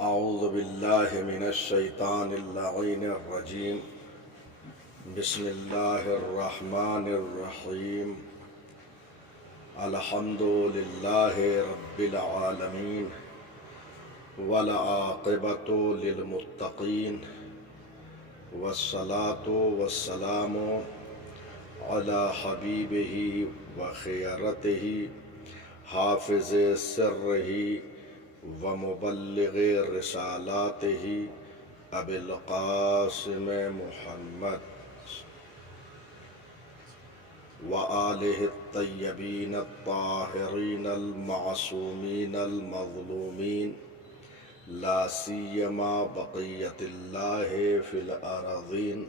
اعوذ باللہ من الشیطان اللعین الرجیم بسم اللہ الرحمن الرحیم الحمد للہ رب العالمین والعاقبۃ للمتقین والصلاة والسلام علی حبیبہ وخیرتہ حافظ سرہ ومبلغ رسالاتہ ابی القاسم محمد وآلہ الطیبین الطاہرین المعصومین المظلومین لا سیما بقیت اللہ فی الارضین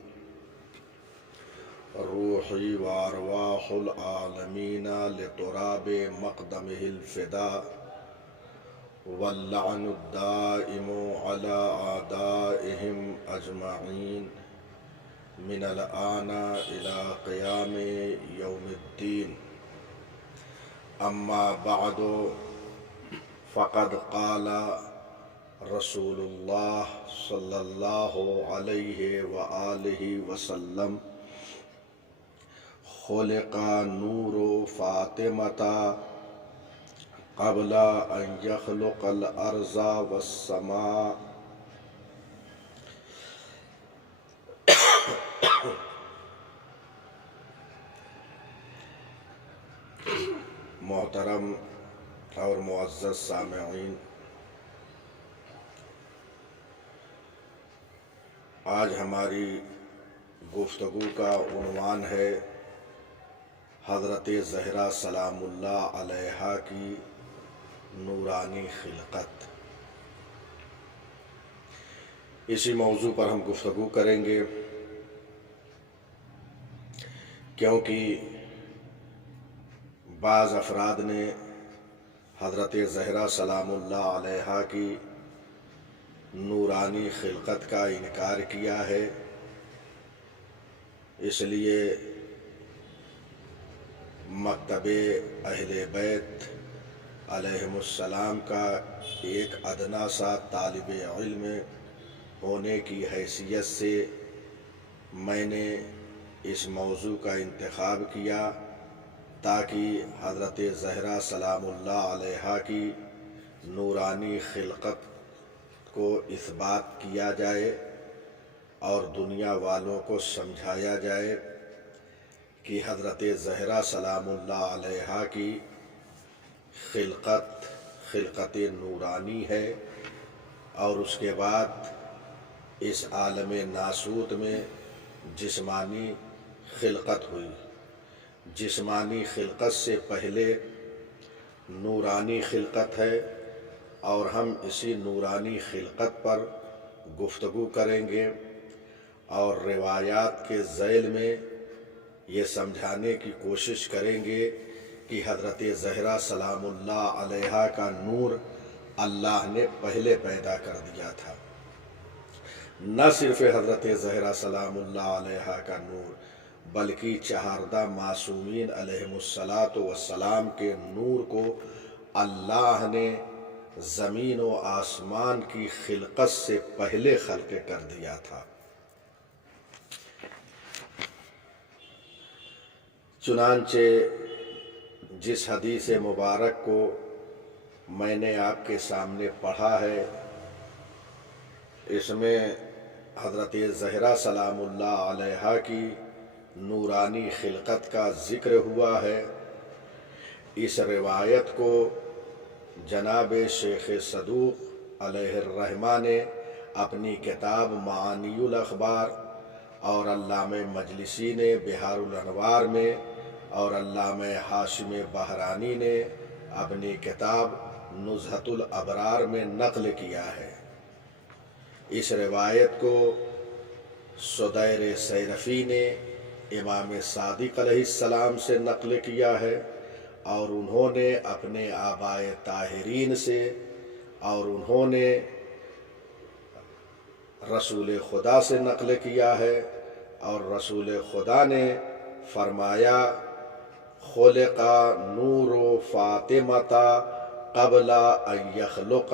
روحی وارواح العالمین لتراب مقدمہ الفداء واللعن الدائم على أعدائهم أجمعين من الآن إلى قيام يوم الدين أما بعد فقد قال رسول الله صلى الله عليه وآله وسلم خلق نور فاطمة قبل ان يخلق الارض والسماء محترم اور معزز سامعین، آج ہماری گفتگو کا عنوان ہے حضرت زہرا سلام اللہ علیہا کی نورانی خلقت۔ اسی موضوع پر ہم گفتگو کریں گے کیونکہ بعض افراد نے حضرت زہرا سلام اللہ علیہا کی نورانی خلقت کا انکار کیا ہے، اس لیے مکتب اہل بیت علیہم السلام کا ایک ادنا سا طالب علم ہونے کی حیثیت سے میں نے اس موضوع کا انتخاب کیا تاکہ حضرت زہرا سلام اللہ علیہا کی نورانی خلقت کو اثبات کیا جائے اور دنیا والوں کو سمجھایا جائے کہ حضرت زہرا سلام اللہ علیہا کی خلقت نورانی ہے، اور اس کے بعد اس عالم ناسوت میں جسمانی خلقت ہوئی۔ جسمانی خلقت سے پہلے نورانی خلقت ہے، اور ہم اسی نورانی خلقت پر گفتگو کریں گے اور روایات کے ذیل میں یہ سمجھانے کی کوشش کریں گے کہ حضرت زہرا سلام اللہ علیہا کا نور اللہ نے پہلے پیدا کر دیا تھا۔ نہ صرف حضرت زہرا سلام اللہ علیہا کا نور بلکہ چہاردہ معصومین علیہم السلام کے نور کو اللہ نے زمین و آسمان کی خلقت سے پہلے خلق کر دیا تھا۔ چنانچہ جس حدیث مبارک کو میں نے آپ کے سامنے پڑھا ہے، اس میں حضرت زہرا سلام اللہ علیہا کی نورانی خلقت کا ذکر ہوا ہے۔ اس روایت کو جناب شیخ صدوق علیہ الرحمہ نے اپنی کتاب معانی الاخبار، اور علامہ مجلسی نے بحار الانوار میں، اور علامہ ہاشم بہرانی نے اپنی کتاب نزہۃ الابرار میں نقل کیا ہے۔ اس روایت کو صدیر سیرفی نے امام صادق علیہ السلام سے نقل کیا ہے، اور انہوں نے اپنے آبائے طاہرین سے، اور انہوں نے رسول خدا سے نقل کیا ہے، اور رسول خدا نے فرمایا خلق نور فاطمہ قبل ان یخلق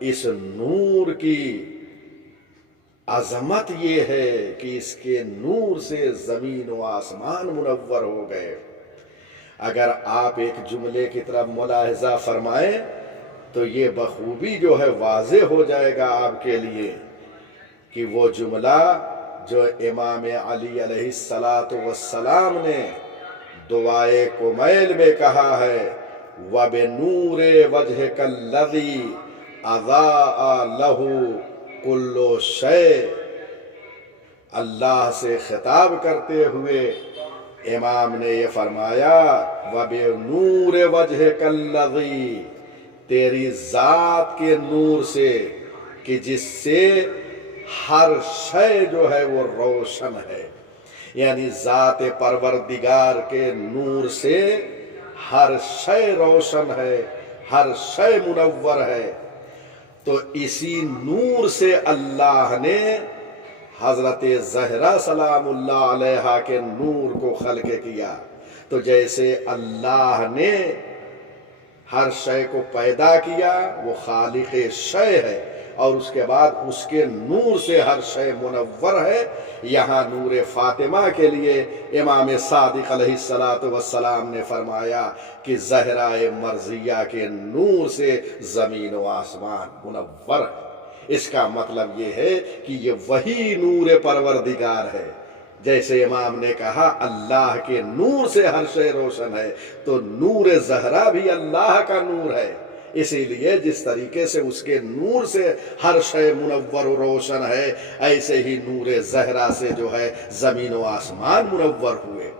اس نور کی عظمت یہ ہے کہ اس کے نور سے زمین و آسمان منور ہو گئے۔ اگر آپ ایک جملے کی طرف ملاحظہ فرمائیں تو یہ بخوبی جو ہے واضح ہو جائے گا آپ کے لیے کہ وہ جملہ جو امام علی علیہ السلام نے دعائے کمیل میں کہا ہے وَبِنُورِ وَجْهِكَ الَّذِي أَضَاءَ لَهُ كُلُّ شَيْءٍ، اللہ سے خطاب کرتے ہوئے امام نے یہ فرمایا وَبِنُورِ وَجْهِكَ الَّذِي، تیری ذات کے نور سے کہ جس سے ہر شے جو ہے وہ روشن ہے، یعنی ذات پروردگار کے نور سے ہر شے روشن ہے، ہر شے منور ہے۔ تو اسی نور سے اللہ نے حضرت زہرا سلام اللہ علیہا کے نور کو خلق کیا۔ تو جیسے اللہ نے ہر شے کو پیدا کیا، وہ خالق شے ہے، اور اس کے بعد اس کے نور سے ہر شے منور ہے۔ یہاں نور فاطمہ کے لیے امام صادق علیہ السلام نے فرمایا کہ زہرا مرضیہ کے نور سے زمین و آسمان منور ہے۔ اس کا مطلب یہ ہے کہ یہ وہی نور پروردگار ہے۔ جیسے امام نے کہا اللہ کے نور سے ہر شے روشن ہے، تو نور زہرا بھی اللہ کا نور ہے۔ اسی لیے جس طریقے سے اس کے نور سے ہر شے منور و روشن ہے، ایسے ہی نور زہرا سے جو ہے زمین و آسمان منور ہوئے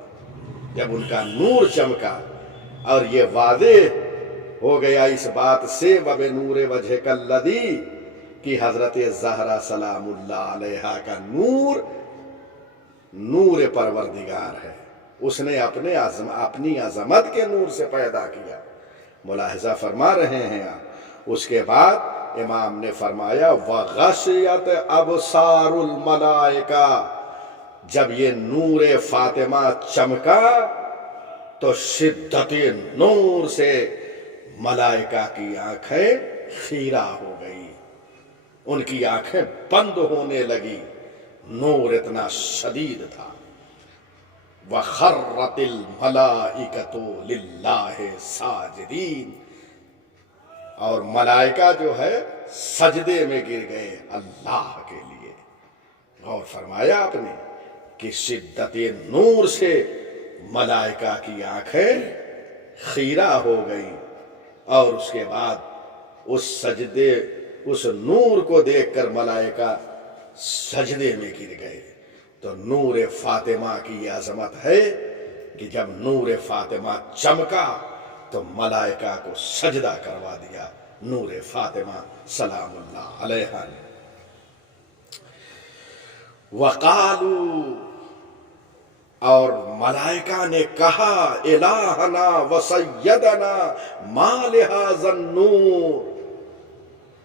جب ان کا نور چمکا۔ اور یہ واضح ہو گیا اس بات سے وَبِنُورِ وَجْهِكَ الَّذِي کہ حضرت زہرا سلام اللہ علیہا کا نور نور پروردگار ہے، اس نے اپنی عظمت کے نور سے پیدا کیا۔ ملاحظہ فرما رہے ہیں آپ۔ اس کے بعد امام نے فرمایا وَغَشِيَتْ أَبْصَارُ الْمَلَائِكَةِ، جب یہ نور فاطمہ چمکا تو شدت نور سے ملائکہ کی آنکھیں خیرہ ہو گئی، ان کی آنکھیں بند ہونے لگی، نور اتنا شدید تھا۔ وَخَرَّتِ الْمَلَائِكَةُ لِلَّهِ سَاجِدِينَ، اور ملائکہ جو ہے سجدے میں گر گئے اللہ کے لیے۔ غور فرمایا آپ نے کہ شدت نور سے ملائکہ کی آنکھیں خیرہ ہو گئیں، اور اس کے بعد اس نور کو دیکھ کر ملائکہ سجدے میں گر گئے۔ تو نور فاطمہ کی یہ عظمت ہے کہ جب نور فاطمہ چمکا تو ملائکہ کو سجدہ کروا دیا نور فاطمہ سلام اللہ علیہا نے۔ وَقَالُوا، اور ملائکہ نے کہا الہنا وسیدنا ما لہذا النور،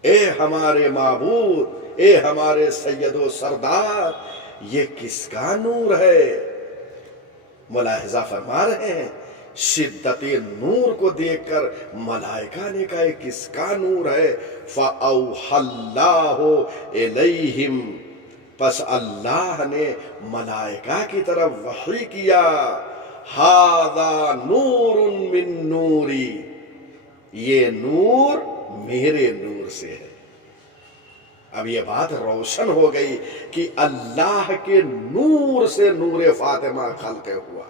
اے ہمارے معبود، اے ہمارے سید و سردار، یہ کس کا نور ہے؟ ملاحظہ فرما رہے ہیں شدت نور کو دیکھ کر ملائکہ نے کہا یہ کس کا نور ہے؟ فَأَوْحَى اللَّهُ إِلَيْهِمْ، پس اللہ نے ملائکہ کی طرف وحی کیا هَذَا نُورٌ مِّن نُورِ، یہ نور میرے نور سے ہے۔ اب یہ بات روشن ہو گئی کہ اللہ کے نور سے نور فاطمہ خلق ہوا۔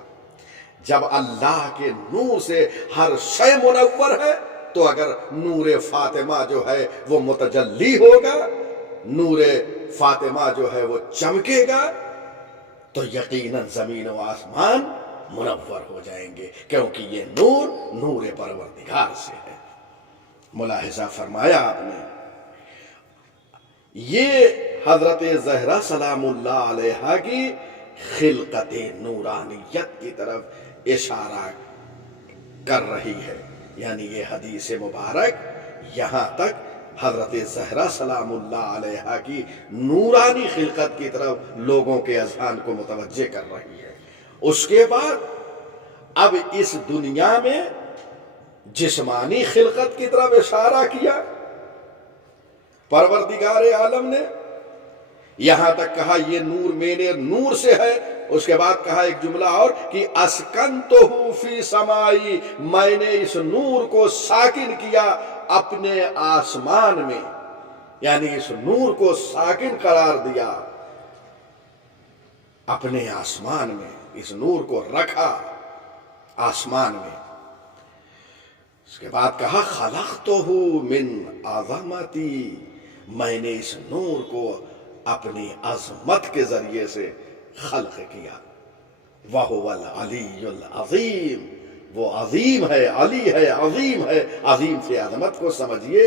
جب اللہ کے نور سے ہر شے منور ہے تو اگر نور فاطمہ جو ہے وہ متجلی ہوگا، نور فاطمہ جو ہے وہ چمکے گا، تو یقیناً زمین و آسمان منور ہو جائیں گے، کیونکہ یہ نور نور پروردگار سے ہے۔ ملاحظہ فرمایا آپ نے، یہ حضرت زہرا سلام اللہ علیہا کی خلقت نورانیت کی طرف اشارہ کر رہی ہے، یعنی یہ حدیث مبارک یہاں تک حضرت زہرا سلام اللہ علیہا کی نورانی خلقت کی طرف لوگوں کے اذہان کو متوجہ کر رہی ہے۔ اس کے بعد اب اس دنیا میں جسمانی خلقت کی طرف اشارہ کیا، پروردگار عالم نے یہاں تک کہا یہ نور میرے نور سے ہے، اس کے بعد کہا ایک جملہ اور کہ اسکنتہ فی سمائی، میں نے اس نور کو ساکن کیا اپنے آسمان میں، یعنی اس نور کو ساکن قرار دیا اپنے آسمان میں، اس نور کو رکھا آسمان میں۔ اس کے بعد کہا خلقتہ من عظمتی، میں نے اس نور کو اپنی عظمت کے ذریعے سے خلق کیا۔ وَهُوَ الْعَلِيُّ الْعَظِيمُ، وہ عظیم ہے، علی ہے، عظیم ہے۔ عظیم سے عظمت کو سمجھیے،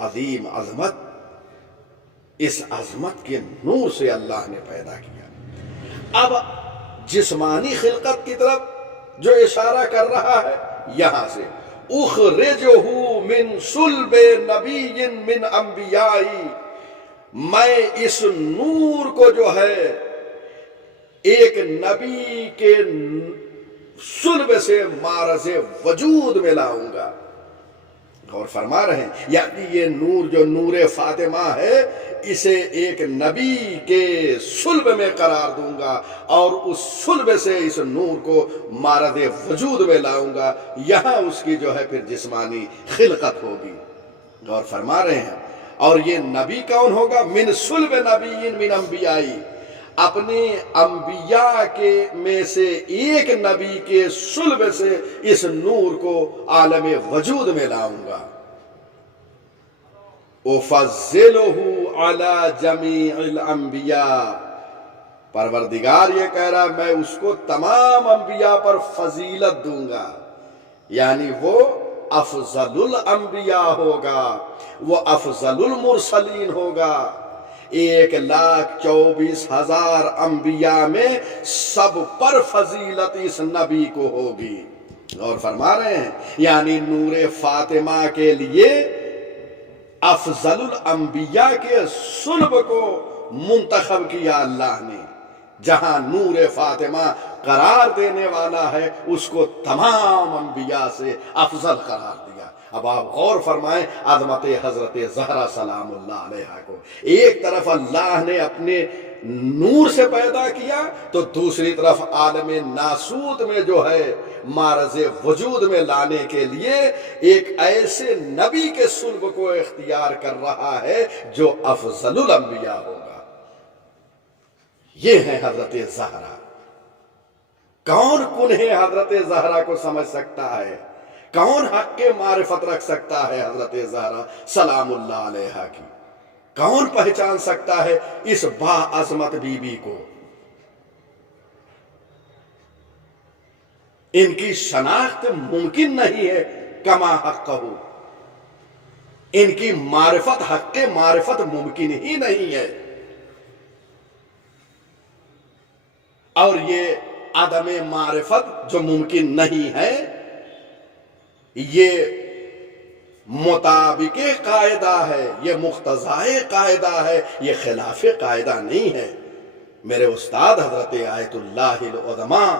عظیم عظمت، اس عظمت کے نور سے اللہ نے پیدا کیا۔ اب جسمانی خلقت کی طرف جو اشارہ کر رہا ہے یہاں سے اخرجہ من صلب نبی من انبیائی، میں اس نور کو جو ہے ایک نبی کے صلب سے مارز وجود میں لاؤں گا۔ اور فرما رہے ہیں یعنی یہ نور جو نور فاطمہ ہے اسے ایک نبی کے صلب میں قرار دوں گا اور اس صلب سے اس نور کو مارد وجود میں لاؤں گا، یہاں اس کی جو ہے پھر جسمانی خلقت ہوگی۔ اور فرما رہے ہیں اور یہ نبی کون ہوگا؟ من صلب نبی من انبیائی، اپنے انبیاء کے میں سے ایک نبی کے صلب سے اس نور کو عالم وجود میں لاؤں گا۔ اُفَضِّلُهُ عَلَى جَمِيعِ الْأَنبِيَاءِ، پروردگار یہ کہہ رہا میں اس کو تمام انبیاء پر فضیلت دوں گا، یعنی وہ افضل الانبیاء ہوگا، وہ افضل المرسلین ہوگا۔ 1,24,000 انبیاء میں سب پر فضیلت اس نبی کو ہوگی۔ اور فرما رہے ہیں یعنی نور فاطمہ کے لیے افضل الانبیاء کے صلب کو منتخب کیا اللہ نے، جہاں نور فاطمہ قرار دینے والا ہے اس کو تمام انبیاء سے افضل قرار دیا۔ اب آپ غور فرمائیں عظمت حضرت زہرا سلام اللہ علیہا کو، ایک طرف اللہ نے اپنے نور سے پیدا کیا تو دوسری طرف عالم ناسوت میں جو ہے معرض وجود میں لانے کے لیے ایک ایسے نبی کے صلب کو اختیار کر رہا ہے جو افضل الانبیاء ہوگا۔ یہ ہے حضرت زہرا۔ کون کنہ حضرت زہرا کو سمجھ سکتا ہے؟ کون حق کے معرفت رکھ سکتا ہے حضرت زہرا سلام اللہ علیہا کی؟ کون پہچان سکتا ہے اس با عظمت بی بی کو؟ ان کی شناخت ممکن نہیں ہے کما حقہ، ان کی معرفت حق کے معرفت ممکن ہی نہیں ہے۔ اور یہ عدم معرفت جو ممکن نہیں ہے یہ مطابق قاعدہ ہے، یہ مقتضائے قاعدہ ہے، یہ خلاف قاعدہ نہیں ہے۔ میرے استاد حضرت آیت اللہ العظمہ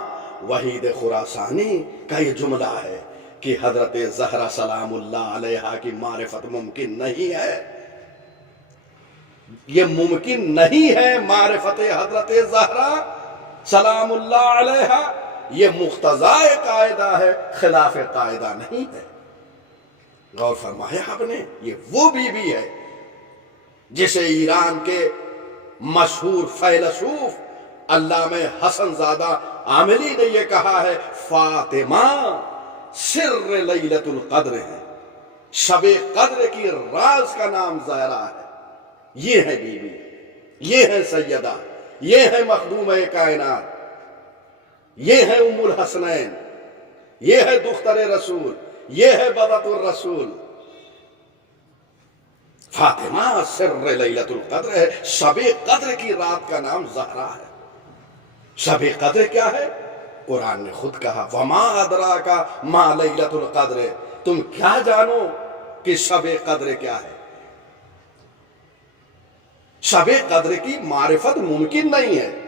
وحید خراسانی کا یہ جملہ ہے کہ حضرت زہرا سلام اللہ علیہا کی معرفت ممکن نہیں ہے، یہ ممکن نہیں ہے معرفت حضرت زہرا سلام اللہ علیہا، یہ مقتضائے قاعدہ ہے، خلاف قاعدہ نہیں ہے۔ غور فرمایا آپ نے، یہ وہ بی بی ہے جسے ایران کے مشہور فیلسوف علامہ حسن زادہ عاملی نے یہ کہا ہے فاطمہ سر لیلۃ القدر ہے، شب قدر کی راز کا نام زہرا ہے۔ یہ ہے بی بی، یہ ہے سیدہ، یہ ہے مخدومہ کائنات، یہ ہے ام الحسنین، یہ ہے دختر رسول، یہ ہے بضعۃ الرسول۔ فاطمہ سر لیلۃ القدر ہے، شب قدر کی رات کا نام زہرا ہے۔ شب قدر کیا ہے؟ قرآن نے خود کہا وما ادراک ما لیلۃ القدر، تم کیا جانو کہ شب قدر کیا ہے؟ شب قدر کی معرفت ممکن نہیں ہے۔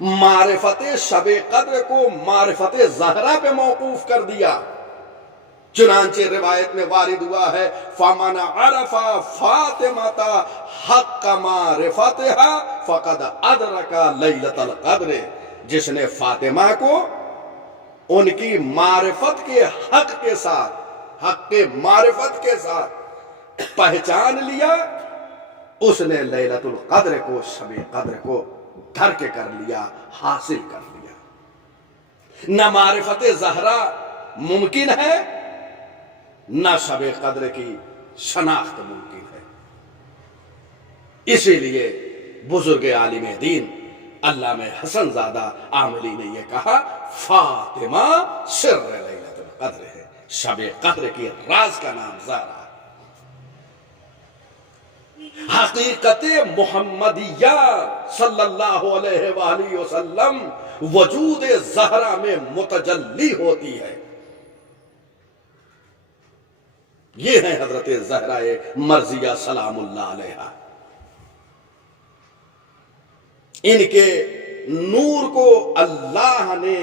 معرفت شب قدر کو معرفت زہرا پہ موقوف کر دیا۔ چنانچہ روایت میں وارد ہوا ہے فَمَنْ عَرَفَ فَاطِمَةَ حَقَّ مَعْرِفَتِهَا فَقَدْ أَدْرَكَ لَيْلَةَ الْقَدْرِ، جس نے فاطمہ کو ان کی معرفت کے حق کے ساتھ، حق کے معرفت کے ساتھ پہچان لیا، اس نے لیلۃ القدر کو، شب قدر کو درک کر لیا، حاصل کر لیا۔ نہ معرفت زہرا ممکن ہے، نہ شب قدر کی شناخت ممکن ہے۔ اسی لیے بزرگ عالم دین علامہ حسن زادہ عاملی نے یہ کہا فاطمہ سر لیلۃ القدر ہے، شب قدر کی راز کا نام زہرا۔ حقیقت محمدیہ صلی اللہ علیہ وآلہ وسلم وجود زہرا میں متجلی ہوتی ہے۔ یہ ہے حضرت زہرا مرضیہ سلام اللہ علیہا۔ ان کے نور کو اللہ نے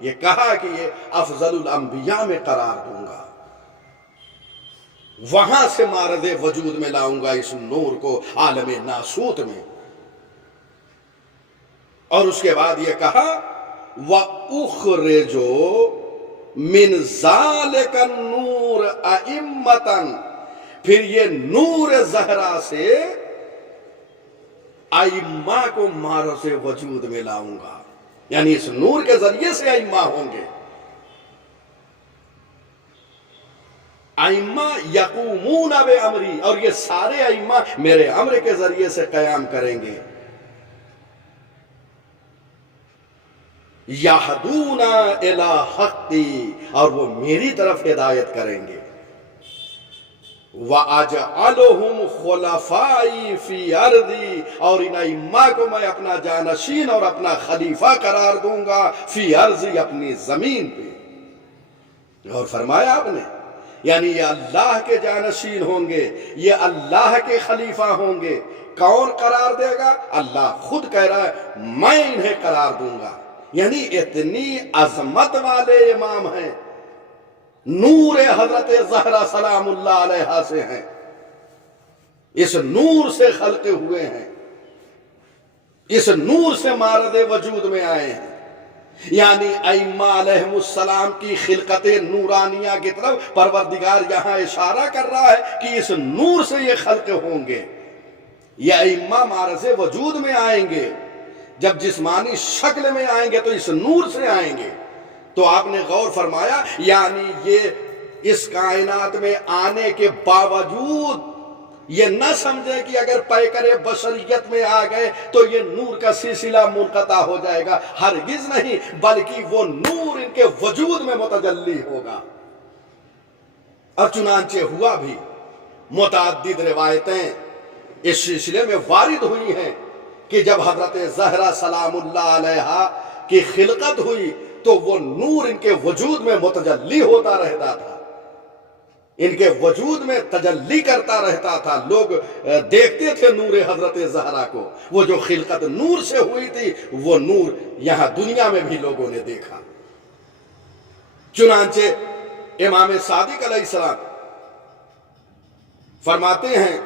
یہ کہا کہ یہ افضل الانبیاء میں قرار دوں گا، وہاں سے مارد وجود میں لاؤں گا اس نور کو عالم ناسوت میں۔ اور اس کے بعد یہ کہا وَأُخْرِجُ مِنْ ذَلِكَ النُّورِ أَئِمَّةً، پھر یہ نور زہرا سے ائمہ کو مارد وجود میں لاؤں گا، یعنی اس نور کے ذریعے سے ائمہ ہوں گے۔ ائمہ یقومون بامری، اور یہ سارے ائمہ میرے امر کے ذریعے سے قیام کریں گے۔ یہدون الی حقی، اور وہ میری طرف ہدایت کریں گے۔ وَأَجْعَلُهُمْ خُلَفَائِي فِي أَرْضِي، اور ان ائمہ کو میں اپنا جانشین اور اپنا خلیفہ قرار دوں گا، فی ارضی، اپنی زمین پہ۔ اور فرمایا آپ نے، یعنی یہ اللہ کے جانشین ہوں گے، یہ اللہ کے خلیفہ ہوں گے۔ کون قرار دے گا؟ اللہ خود کہہ رہا ہے میں انہیں قرار دوں گا۔ یعنی اتنی عظمت والے امام ہیں، نور حضرت زہرا سلام اللہ علیہا سے ہیں، اس نور سے خلق ہوئے ہیں، اس نور سے مارد وجود میں آئے ہیں۔ یعنی ائمہ علیہم السلام کی خلقت نورانیہ کی طرف پروردگار یہاں اشارہ کر رہا ہے کہ اس نور سے یہ خلق ہوں گے، یہ ائمہ مارد وجود میں آئیں گے۔ جب جسمانی شکل میں آئیں گے تو اس نور سے آئیں گے۔ تو آپ نے غور فرمایا، یعنی یہ اس کائنات میں آنے کے باوجود یہ نہ سمجھیں کہ اگر پیکر بشریت میں آ گئے تو یہ نور کا سلسلہ منقطع ہو جائے گا، ہرگز نہیں، بلکہ وہ نور ان کے وجود میں متجلی ہوگا۔ اور چنانچہ ہوا بھی، متعدد روایتیں اس سلسلے میں وارد ہوئی ہیں کہ جب حضرت زہرا سلام اللہ علیہا کی خلقت ہوئی تو وہ نور ان کے وجود میں متجلی ہوتا رہتا تھا، ان کے وجود میں تجلی کرتا رہتا تھا۔ لوگ دیکھتے تھے نور حضرت زہرا کو، وہ جو خلقت نور سے ہوئی تھی وہ نور یہاں دنیا میں بھی لوگوں نے دیکھا۔ چنانچہ امام صادق علیہ السلام فرماتے ہیں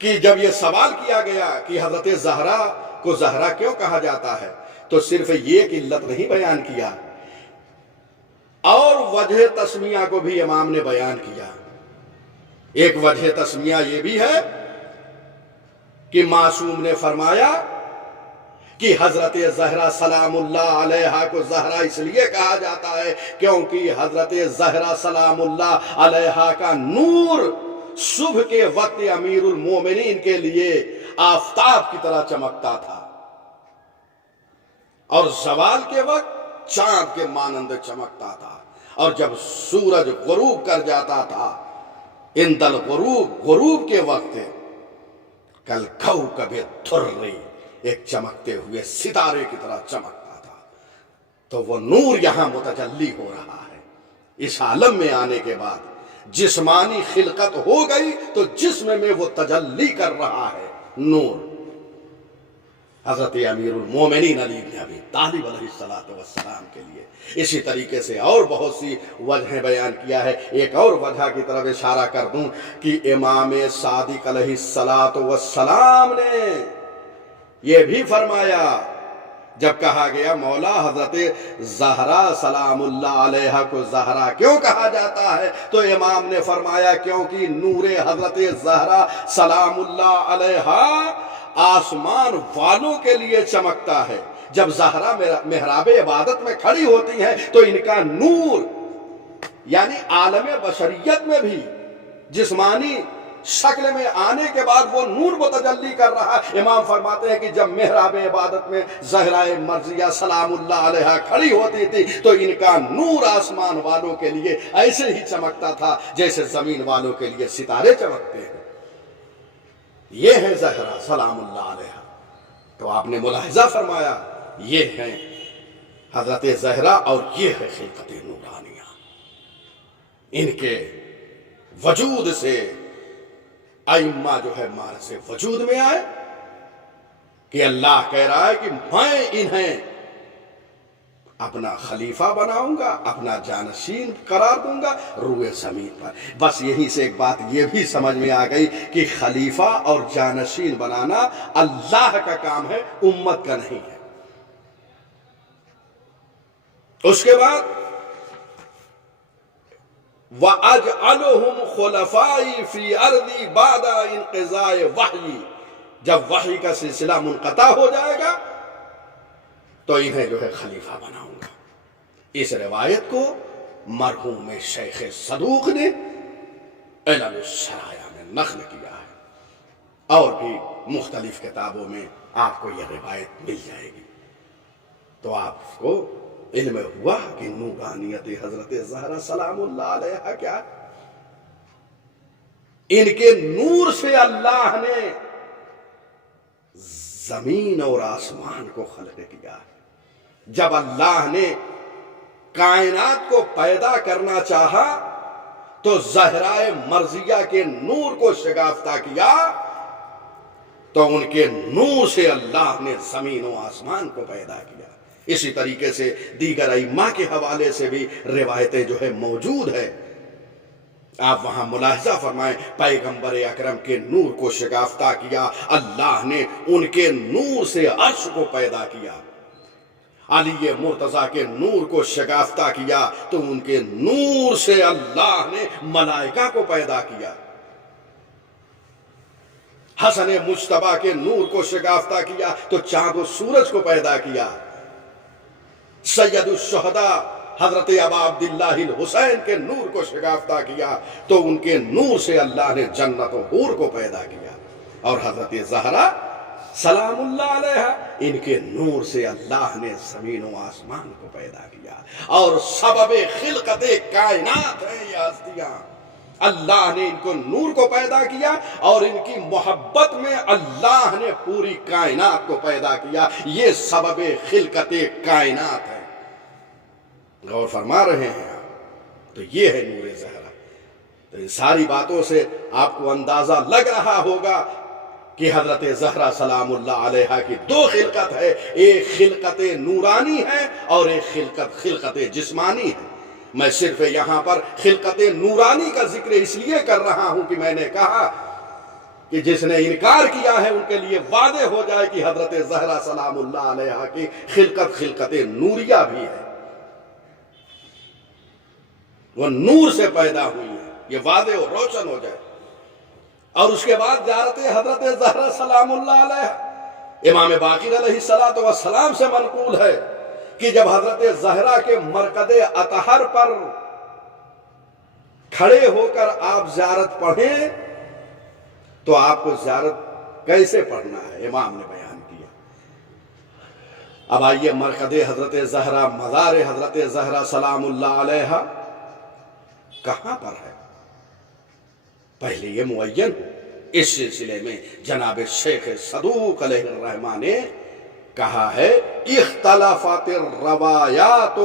کہ جب یہ سوال کیا گیا کہ حضرت زہرا کو زہرا کیوں کہا جاتا ہے، تو صرف یہ ایک علت نہیں بیان کیا، اور وجہ تسمیہ کو بھی امام نے بیان کیا۔ ایک وجہ تسمیہ یہ بھی ہے کہ معصوم نے فرمایا کہ حضرت زہرا سلام اللہ علیہا کو زہرا اس لیے کہا جاتا ہے کیونکہ حضرت زہرا سلام اللہ علیہا کا نور صبح کے وقت امیر المومنین کے لیے آفتاب کی طرح چمکتا تھا، اور زوال کے وقت چاند کے مانند چمکتا تھا، اور جب سورج غروب کر جاتا تھا عند الغروب، غروب کے وقت کالکوکب الدری، ایک چمکتے ہوئے ستارے کی طرح چمکتا تھا۔ تو وہ نور یہاں متجلی ہو رہا ہے۔ اس عالم میں آنے کے بعد جسمانی خلقت ہو گئی تو جسم میں وہ تجلی کر رہا ہے نور۔ حضرت امیر المومنین علی بن ابی طالب علیہ السلام کے لیے۔ اسی طریقے سے اور بہت سی وجہیں بیان کیا ہے۔ ایک اور وجہ کی طرف اشارہ کر دوں کہ امام صادق علیہ السلام نے یہ بھی فرمایا، جب کہا گیا مولا حضرت زہرا سلام اللہ علیہ کو زہرا کیوں کہا جاتا ہے، تو امام نے فرمایا کیونکہ نور حضرت زہرا سلام اللہ علیہ آسمان والوں کے لیے چمکتا ہے۔ جب زہرا محراب عبادت میں کھڑی ہوتی ہیں تو ان کا نور یعنی عالم بشریت میں بھی جسمانی شکل میں آنے کے بعد وہ نور متجلی کر رہا ہے۔ امام فرماتے ہیں کہ جب محراب عبادت میں زہرا مرضیہ سلام اللہ علیہ کھڑی ہوتی تھی تو ان کا نور آسمان والوں کے لیے ایسے ہی چمکتا تھا جیسے زمین والوں کے لیے ستارے چمکتے ہیں۔ یہ ہے زہرا سلام اللہ علیہ۔ تو آپ نے ملاحظہ فرمایا یہ ہے حضرت زہرا اور یہ ہے خلقت نورانیہ۔ ان کے وجود سے ائمہ جو ہے مارس وجود میں آئے کہ اللہ کہہ رہا ہے کہ میں انہیں اپنا خلیفہ بناؤں گا، اپنا جانشین قرار دوں گا روئے زمین پر۔ بس یہیں سے ایک بات یہ بھی سمجھ میں آ گئی کہ خلیفہ اور جانشین بنانا اللہ کا کام ہے، امت کا نہیں ہے۔ اس کے بعد وَأَجْعَلُهُمْ خُلَفَائِي فِي أَرْضِي بَعْدَ انقضاء وحی، جب وحی کا سلسلہ منقطع ہو جائے گا تو انہیں جو ہے خلیفہ بناؤں گا۔ اس روایت کو مرحوم شیخ صدوق نے علل الشرائع میں نقل کیا ہے، اور بھی مختلف کتابوں میں آپ کو یہ روایت مل جائے گی۔ تو آپ کو علم ہوا کہ نورانیت حضرت زہرا سلام اللہ علیہ کیا ہے؟ ان کے نور سے اللہ نے زمین اور آسمان کو خلق کیا ہے۔ جب اللہ نے کائنات کو پیدا کرنا چاہا تو زہرائے مرضیہ کے نور کو شگافتہ کیا، تو ان کے نور سے اللہ نے زمین و آسمان کو پیدا کیا۔ اسی طریقے سے دیگر ائمہ کے حوالے سے بھی روایتیں جو ہے موجود ہے۔ آپ وہاں ملاحظہ فرمائیں، پیغمبر اکرم کے نور کو شگافتہ کیا، اللہ نے ان کے نور سے عرش کو پیدا کیا۔ علی مرتضیٰ کے نور کو شگافتہ کیا تو ان کے نور سے اللہ نے ملائکہ کو پیدا کیا۔ حسن مجتبیٰ کے نور کو شگافتہ کیا تو چاند و سورج کو پیدا کیا۔ سید الشہداء حضرت ابا عبداللہ الحسین کے نور کو شگافتہ کیا تو ان کے نور سے اللہ نے جنت و حور کو پیدا کیا۔ اور حضرت زہرا سلام اللہ علیہ، ان کے نور سے اللہ نے زمین و آسمان کو پیدا کیا، اور سبب خلقت کائنات ہیں یہ ہستیاں۔ اللہ نے ان کو نور کو پیدا کیا اور ان کی محبت میں اللہ نے پوری کائنات کو پیدا کیا، یہ سبب خلقت کائنات ہے۔ غور فرما رہے ہیں آپ؟ تو یہ ہے نور زہرا۔ تو ان ساری باتوں سے آپ کو اندازہ لگ رہا ہوگا کہ حضرت زہرا سلام اللہ علیہ کی دو خلقت ہے، ایک خلقت نورانی ہے اور ایک خلقت جسمانی ہے۔ میں صرف یہاں پر خلقت نورانی کا ذکر اس لیے کر رہا ہوں کہ میں نے کہا کہ جس نے انکار کیا ہے ان کے لیے واضح ہو جائے کہ حضرت زہرا سلام اللہ علیہ کی خلقت نوریہ بھی ہے، وہ نور سے پیدا ہوئی ہے، یہ واضح اور روشن ہو جائے۔ اور اس کے بعد زیارت حضرت زہرا سلام اللہ علیہ امام باقر علیہ السلام سے منقول ہے کہ جب حضرت زہرا کے مرقد اطہر پر کھڑے ہو کر آپ زیارت پڑھیں تو آپ کو زیارت کیسے پڑھنا ہے امام نے بیان کیا۔ اب آئیے مرقد حضرت زہرا، مزار حضرت زہرا سلام اللہ علیہ کہاں پر ہے؟ پہلے یہ معین ہو۔ اس سلسلے میں جناب شیخ صدوق علیہ الرحمہ نے کہا ہے اختلافات الروایات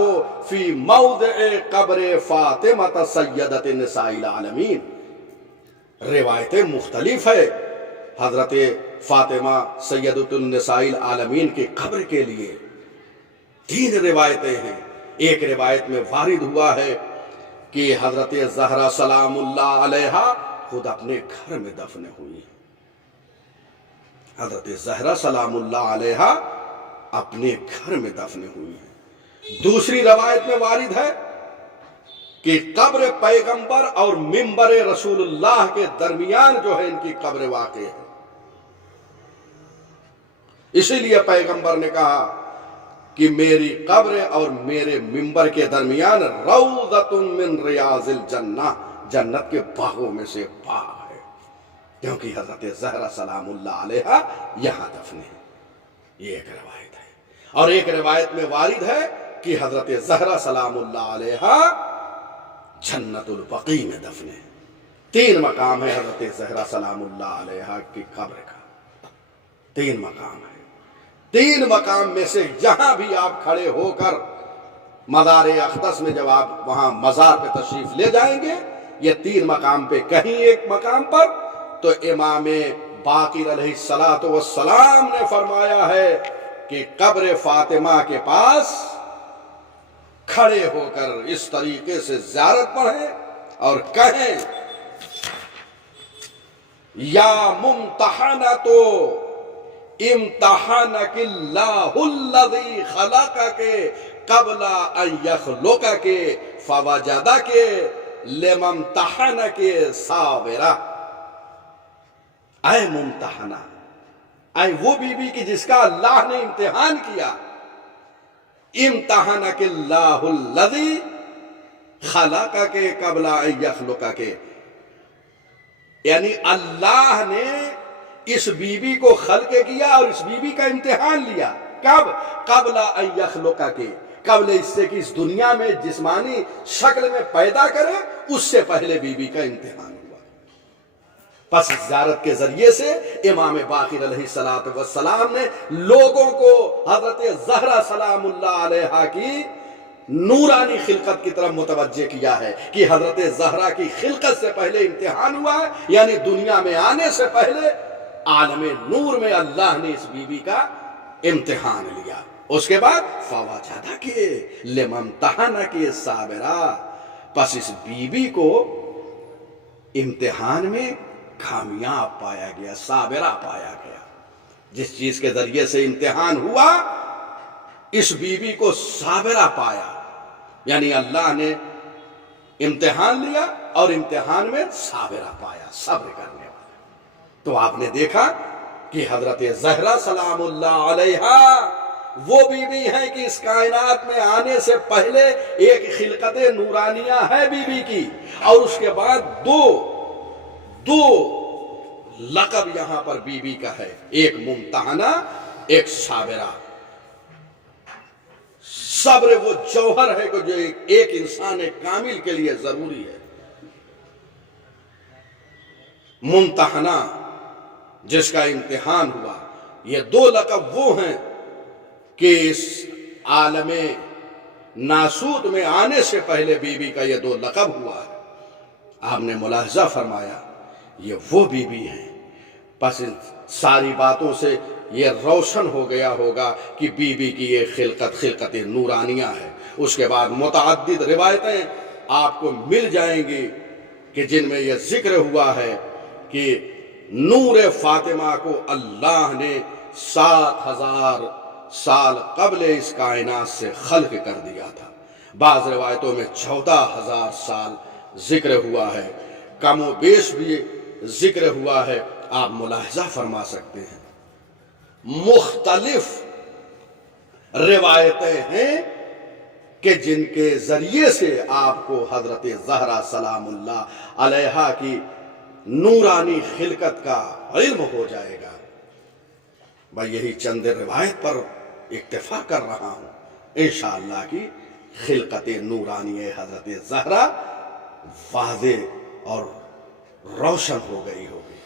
فی موضع قبر فاطمہ سیدۃ نساء العالمین، روایتیں مختلف ہے۔ حضرت فاطمہ سیدۃ النساء العالمین کی قبر کے لیے 3 روایتیں ہیں۔ ایک روایت میں وارد ہوا ہے کہ حضرت زہرا سلام اللہ علیہا خود اپنے گھر میں دفن ہوئی۔ حضرت زہرا سلام اللہ علیہا اپنے گھر میں دفن ہوئی ہے۔ دوسری روایت میں وارد ہے کہ قبر پیغمبر اور منبر رسول اللہ کے درمیان جو ہے ان کی قبر واقع ہے۔ اسی لیے پیغمبر نے کہا کہ میری قبر اور میرے منبر کے درمیان روضۃ من ریاض الجنہ، جنت کے باغوں میں سے باغ ہے، کیونکہ حضرت زہرا سلام اللہ علیہا یہاں دفن ہے۔ یہ ایک روایت ہے۔ اور ایک روایت میں وارد ہے کہ حضرت زہرا سلام اللہ علیہا جنت البقیع میں دفن ہے۔ 3 مقام ہے حضرت زہرا سلام اللہ علیہا کی قبر کا، 3 مقام ہے۔ 3 مقام میں سے جہاں بھی آپ کھڑے ہو کر مزار اقدس میں جب آپ وہاں مزار پہ تشریف لے جائیں گے، یہ 3 مقام پہ کہیں ایک مقام پر تو امام باقر علیہ السلام نے فرمایا ہے کہ قبر فاطمہ کے پاس کھڑے ہو کر اس طریقے سے زیارت پڑھیں اور کہیں یا ممتحنۃ امتحانک اللہ الذی خلقک قبل ان یخلقک فوجدک لممتحنک صابرہ۔ اے ممتحنہ، اے وہ بی بی کی جس کا اللہ نے امتحان کیا، امتحانک اللہ الذی خلقک قبل ان یخلقک، یعنی اللہ نے اس بی بی کو خلق کیا اور اس بی بی کا امتحان لیا۔ کب؟ قبل ان یخلقک، قبل اس سے کہ اس دنیا میں جسمانی شکل میں پیدا کرے، اس سے پہلے بی بی کا امتحان ہوا۔ پس زیارت کے ذریعے سے امام باقر علیہ السلام نے لوگوں کو حضرت زہرا سلام اللہ علیہا کی نورانی خلقت کی طرف متوجہ کیا ہے کہ حضرت زہرا کی خلقت سے پہلے امتحان ہوا ہے، یعنی دنیا میں آنے سے پہلے عالم نور میں اللہ نے اس بی بی کا امتحان لیا۔ اس کے بعد فوجدک لممتحنک صابرہ، پس اس بی بی کو امتحان میں کامیاب پایا گیا، صابرہ پایا گیا۔ جس چیز کے ذریعے سے امتحان ہوا اس بی بی کو صابرہ پایا، یعنی اللہ نے امتحان لیا اور امتحان میں صابرہ پایا، صبر کرنے والا۔ تو آپ نے دیکھا کہ حضرت زہرا سلام اللہ علیہا وہ بی بی ہیں کہ اس کائنات میں آنے سے پہلے ایک خلقت نورانیہ ہے بی بی کی، اور اس کے بعد دو لقب یہاں پر بی بی کا ہے، ایک ممتحنہ، ایک صابرہ۔ صبر وہ جوہر ہے جو ایک انسان کامل کے لیے ضروری ہے۔ ممتحنہ جس کا امتحان ہوا، یہ 2 لقب وہ ہیں کہ اس عالم ناسوت میں آنے سے پہلے بی بی کا یہ 2 لقب ہوا ہے۔ آپ نے ملاحظہ فرمایا یہ وہ بی بی ہیں۔ پس ان ساری باتوں سے یہ روشن ہو گیا ہوگا کہ بی بی کی یہ خلقت نورانیہ ہے۔ اس کے بعد متعدد روایتیں آپ کو مل جائیں گی کہ جن میں یہ ذکر ہوا ہے کہ نور فاطمہ کو اللہ نے 7000 سال قبل اس کائنات سے خلق کر دیا تھا۔ بعض روایتوں میں 14000 سال ذکر ہوا ہے، کم و بیش بھی ذکر ہوا ہے، آپ ملاحظہ فرما سکتے ہیں۔ مختلف روایتیں ہیں کہ جن کے ذریعے سے آپ کو حضرت زہرا سلام اللہ علیہا کی نورانی خلقت کا علم ہو جائے گا۔ میں یہی چند روایت پر اکتفا کر رہا ہوں، انشاءاللہ کی خلقت نورانی حضرت زہرا واضح اور روشن ہو گئی ہوگی،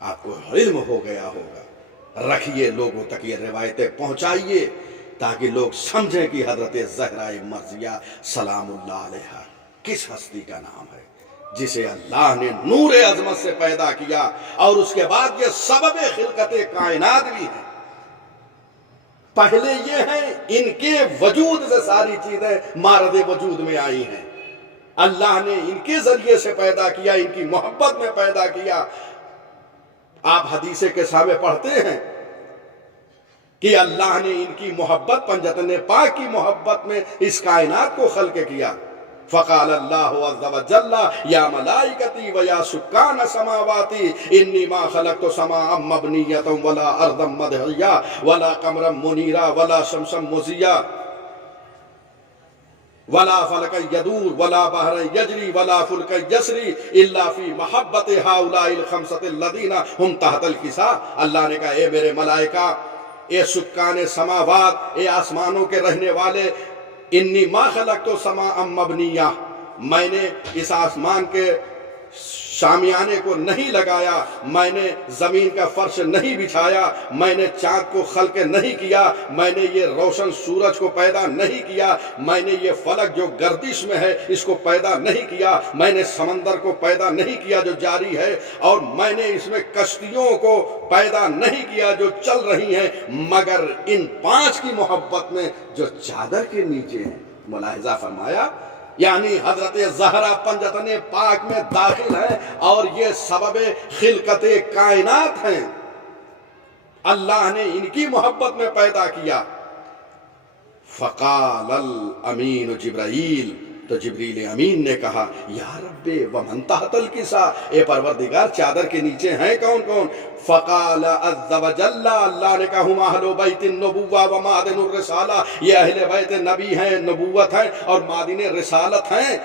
آپ کو علم ہو گیا ہوگا۔ رکھیے لوگوں تک یہ روایتیں پہنچائیے تاکہ لوگ سمجھیں کہ حضرت زہرا مرضیہ سلام اللہ علیہا کس ہستی کا نام ہے۔ جسے اللہ نے نور عظمت سے پیدا کیا، اور اس کے بعد یہ سبب خلقت کائنات بھی ہے۔ پہلے یہ ہیں، ان کے وجود سے ساری چیزیں مارد وجود میں آئی ہیں۔ اللہ نے ان کے ذریعے سے پیدا کیا، ان کی محبت میں پیدا کیا۔ آپ حدیث قصہ میں پڑھتے ہیں کہ اللہ نے ان کی محبت، پنجتن پاک کی محبت میں اس کائنات کو خلق کیا۔ فقال اللہ عز وجل یا ملائکتی و یا سکان سماواتی انی ما خلقت سماء مبنیتا ولا ارضا مدحیا ولا قمرا منیرا ولا شمسا مضیا ولا فلک یدور ولا بحر یجری ولا فلک یسری الا فی محبت ہؤلاء الخمسۃ الذین هم تحت الکساء۔ اللہ نے کہا اے میرے ملائکہ، اے سکان سماوات، اے آسمانوں کے رہنے والے، انی ما خلقت سماء مبنیہ، میں نے اس آسمان کے شامیانے کو نہیں لگایا، میں نے زمین کا فرش نہیں بچھایا، میں نے چاند کو خلق نہیں کیا، میں نے یہ روشن سورج کو پیدا نہیں کیا، میں نے یہ فلک جو گردش میں ہے اس کو پیدا نہیں کیا، میں نے سمندر کو پیدا نہیں کیا جو جاری ہے، اور میں نے اس میں کشتیوں کو پیدا نہیں کیا جو چل رہی ہیں، مگر ان پانچ کی محبت میں جو چادر کے نیچے ہیں۔ ملاحظہ فرمایا، یعنی حضرت زہرا پنجتن پاک میں داخل ہے، اور یہ سبب خلقت کائنات ہیں۔ اللہ نے ان کی محبت میں پیدا کیا۔ فقال الامین جبرائیل، تو جبریل امین نے کہا یا رب ومن تحت الکساء، اے پروردگار چادر کے نیچے ہیں کون کون؟ فقال عز وجل، اللہ نے کہا ہم اہل بیت النبوہ و معدن الرسالہ، یہ اہل بیت نبی ہیں، نبوت ہیں اور معدن رسالت ہیں۔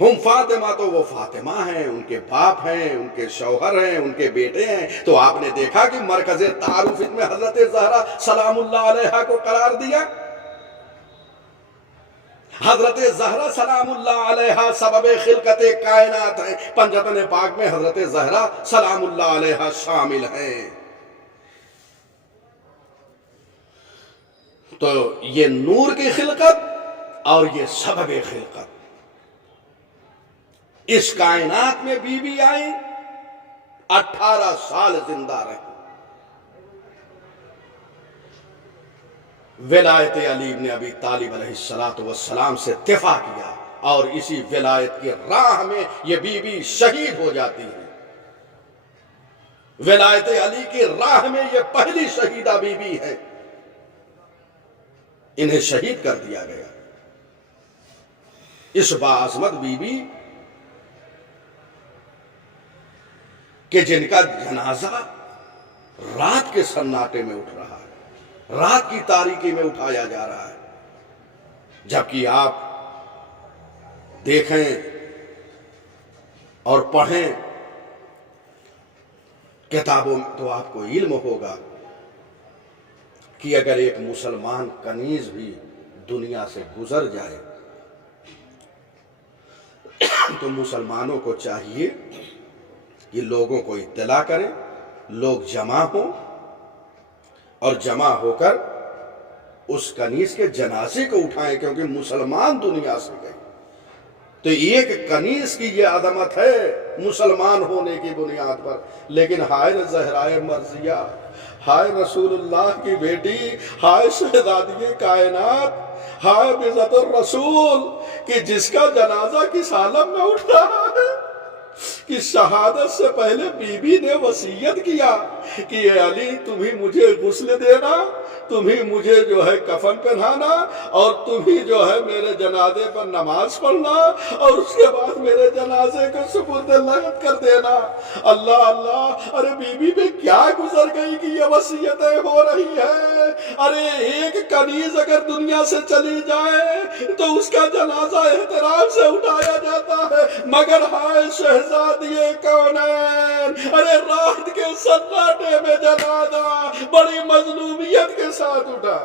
ہم فاطمہ، تو وہ فاطمہ ہیں، ان کے باپ ہیں، ان کے شوہر ہیں، ان کے بیٹے ہیں۔ تو آپ نے دیکھا کہ مرکز تعارف اس میں حضرت زہرا سلام اللہ علیہا کو قرار دیا۔ حضرت زہرا سلام اللہ علیہا سبب خلقت کائنات ہیں، پنجتن پاک میں حضرت زہرا سلام اللہ علیہا شامل ہیں۔ تو یہ نور کی خلقت اور یہ سبب خلقت۔ اس کائنات میں بی بی آئی، 18 سال زندہ رہی، ولایت علی بن ابی طالب علیہ السلام سے دفاع کیا، اور اسی ولایت کی راہ میں یہ بی بی شہید ہو جاتی ہے۔ ولایت علی کی راہ میں یہ پہلی شہیدہ بی بی ہے، انہیں شہید کر دیا گیا۔ اس باعظمت بی بی کہ جن کا جنازہ رات کے سناٹے میں اٹھ رہا ہے، رات کی تاریکی میں اٹھایا جا رہا ہے، جبکہ آپ دیکھیں اور پڑھیں کتابوں میں تو آپ کو علم ہوگا کہ اگر ایک مسلمان کنیز بھی دنیا سے گزر جائے تو مسلمانوں کو چاہیے کہ لوگوں کو اطلاع کریں، لوگ جمع ہوں اور جمع ہو کر اس کنیز کے جنازے کو اٹھائیں، کیونکہ مسلمان دنیا سے گئے۔ تو ایک کنیز کی یہ عظمت ہے مسلمان ہونے کی بنیاد پر۔ لیکن ہائے زہرائے مرضیہ، ہائے رسول اللہ کی بیٹی، ہائے شہزادی کائنات، ہائے بذات الرسول، کہ جس کا جنازہ کس عالم میں اٹھ رہا ہے کہ شہادت سے پہلے بی بی نے وصیت کیا کہ اے علی تم ہی مجھے غسل دینا، تم ہی مجھے جو ہے کفن پہنانا، اور تم ہی جو ہے میرے جنازے پر نماز پڑھنا، اور اس کے بعد میرے جنازے کو سپرد لغت کر دینا۔ اللہ اللہ، ارے بی بی پہ کیا گزر گئی کہ یہ وصیتیں ہو رہی ہے؟ ارے ایک کنیز اگر دنیا سے چلی جائے تو اس کا جنازہ احترام سے اٹھایا جاتا ہے، مگر ہائے شہزادی کونین، ارے رات کے سناٹے میں جنازہ بڑی مظلومیت کے ساتھ اٹھا۔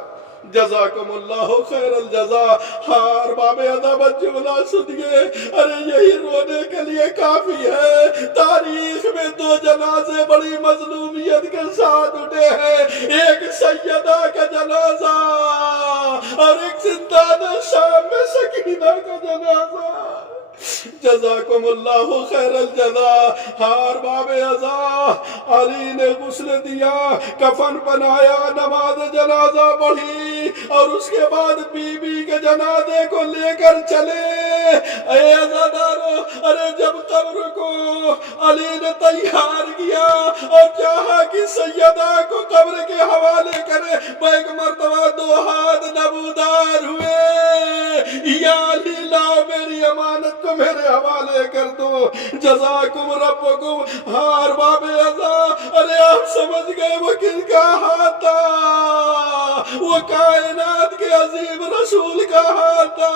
جزاکم اللہ خیر الجزا۔ ہار باب ادب جملہ سنیے، ارے یہی رونے کے لیے کافی ہے۔ تاریخ میں 2 جنازے بڑی مظلومیت کے ساتھ اٹھے ہیں، ایک سیدہ کا جنازہ اور ایک زندان شام میں سکینہ کا جنازہ۔ جزاکم اللہ خیر الجزا۔ ہار باب ازا علی نے غسل دیا، کفن بنایا، نماز جنازہ پڑھی، اور اس کے بعد بی بی کے جنازے کو لے کر چلے۔ اے عزادارو، ارے جب قبر کو علی نے تیار کیا اور چاہا کہ سیدہ کو قبر کے حوالے کرے، وہ ایک مرتبہ دو ہاتھ نبودار ہوئے، یا علی لاؤ میری امانت کو میرے حوالے کر دو، جزاکم ربکم۔ ہار باب ازا، ارے آپ سمجھ گئے وہ کن کا ہاتھ تھا؟ وہ کائنات کے عظیم رسول کا ہاتھ تھا،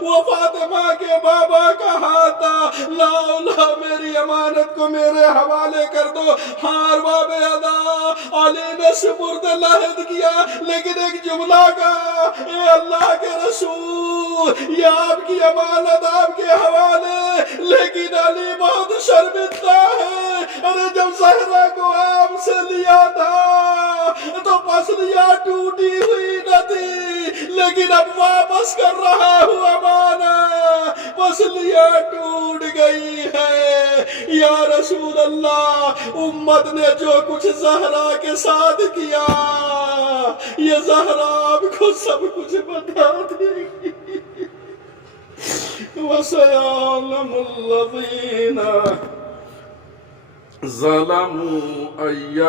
وہ فاطمہ کے بابا کا ہاتھ تھا۔ لاؤ لاؤ میری امانت کو میرے حوالے کر دو۔ ہار باب ازا، علی نے سپرد لحد کیا، لیکن ایک جملہ کہا، اے اللہ کے رسول، یہ آپ کی امانت آپ کے حوالے، لیکن علی بہت شرمندہ ہے۔ ارے جب زہرا کو آپ سے لیا تھا تو پسلیاں ٹوٹی ہوئی نہ تھی، لیکن اب واپس کر رہا ہوں امانت، پسلیاں ٹوٹ گئی ہے۔ یا رسول اللہ، امت نے جو کچھ زہرا کے ساتھ کیا، یہ زہرا آپ کو سب کچھ بتا دے گی۔ وَسَيَعْلَمُ الَّذِينَ ظَلَمُوا أَيَّ